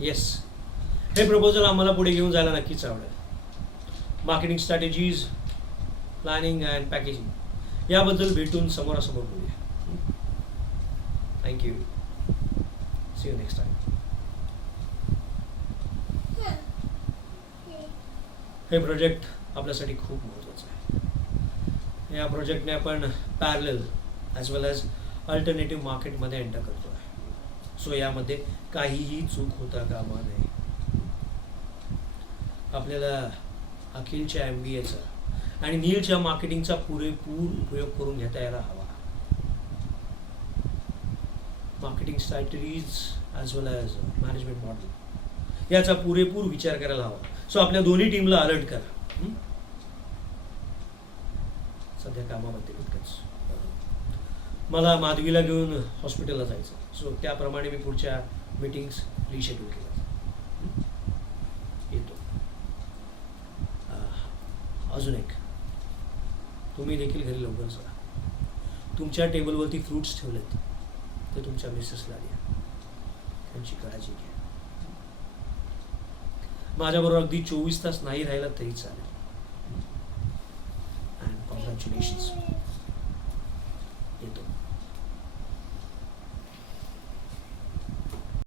Yes, हे proposal आम्हाला पुढे घेऊन जायला नक्कीच आवडेल. Marketing strategies, planning and packaging याबद्दल भेटून समोरासमोर बोलूया. Thank you. See you next time. हे प्रोजेक्ट आपल्यासाठी खूप महत्त्वाचं आहे. या प्रोजेक्टने आपण parallel as well as alternative मार्केटमध्ये एंटर करतो आहे. सो यामध्ये काहीही चूक होता कामा नये. आपल्याला अखिलच्या MBAचा आणि नीलच्या मार्केटिंगचा पुरेपूर उपयोग करून घेता यायला हवा. Marketing strategies as well as management model याचा पुरेपूर विचार करायला हवा. सो आपल्या दोन्ही टीमला अलर्ट करा. सध्या कामामध्ये इतकंच. मला माधवीला घेऊन हॉस्पिटलला जायचं. सो त्याप्रमाणे मी पुढच्या मीटिंग्स रिशेड्यूल केल्या. येतो. अजून एक, तुम्ही देखील घरी लवकर जा. तुमच्या टेबलवरती फ्रूट्स ठेवलेत ते तुमच्या मिसेसला द्या. त्यांची काळजी घ्या. माझ्याबरोबर अगदी 24 तास नाही राहिला तरी चालेल. And congratulations.